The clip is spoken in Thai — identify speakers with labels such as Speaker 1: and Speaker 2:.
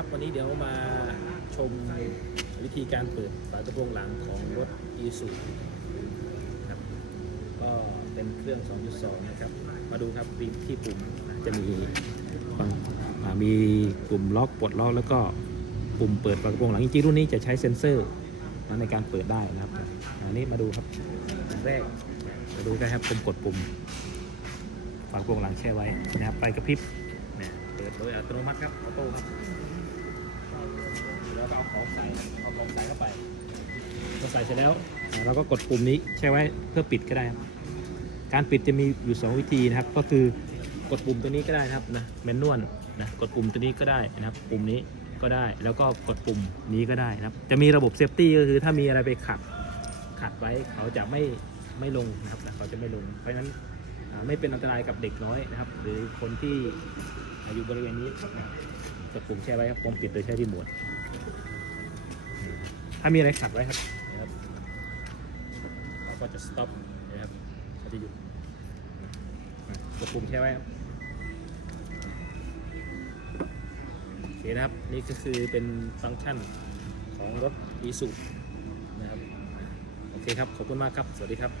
Speaker 1: ครับ วันนี้เดี๋ยวมาชมวิธีการเปิดฝากระโปรงหลังของรถ e s u ครับก็เป็นเครื่อง 2.2 นะครับ มาดูครับที่ปุ่มจะมีมีปุ่มล็อกปลดล็อกแล้วก็ปุ่มเปิดฝากระโปรงหลังจริงๆรุ่นนี้จะใช้เซ็นเซอร์ในการเปิดได้นะครับอันนี้มาดูครับแรกมาดูกันครับผมกดปุ่มฝากระโปรงหลังแช่ไว้นะครับไฟกระพริบเปิดโดยอัตโนมัติครับออโต้ครับ ของใส่เอาของใส่เข้าไปพอใส่เสร็จแล้วเราก็กดปุ่มนี้แช่ไว้เพื่อปิดก็ได้ครับการปิดจะมีอยู่ 2 วิธีนะครับ ก็คือกดปุ่มตัวนี้ก็ได้นะครับนะเมนนวลนะกดปุ่มตัวนี้ก็ได้นะครับ ปุ่มนี้ก็ได้แล้วก็กดปุ่มนี้ก็ได้นะครับ จะมีระบบเซฟตี้ก็คือถ้ามีอะไรไปขัดขัดไว้เขาจะไม่ไม่ลงนะครับนะเขาจะไม่ลง เพราะฉะนั้นไม่เป็นอันตรายกับเด็กน้อยนะครับ หรือคนที่อยู่บริเวณนี้กดปุ่มแช่ไว้ครับปุ่มปิดโดยใช้รีโมท ถ้ามีอะไรขัดไว้ครับนะครับเราก็จะ stop นะครับเขาจะหยุดกดปุ่มแค่ไว้ครับโอเคนะครับ นี่ก็คือเป็นฟังก์ชันของรถอีสุนะครับ โอเคครับ ขอบคุณมากครับ สวัสดีครับ